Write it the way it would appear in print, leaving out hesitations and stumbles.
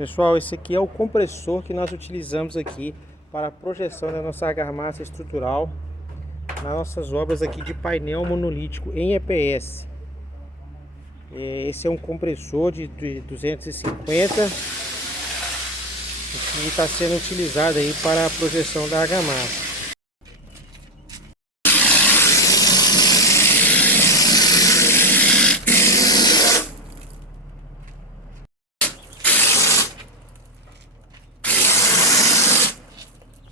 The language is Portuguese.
Pessoal, esse aqui é o compressor que nós utilizamos aqui para a projeção da nossa argamassa estrutural nas nossas obras aqui de painel monolítico em EPS. Esse é um compressor de 250 que está sendo utilizado aí para a projeção da argamassa.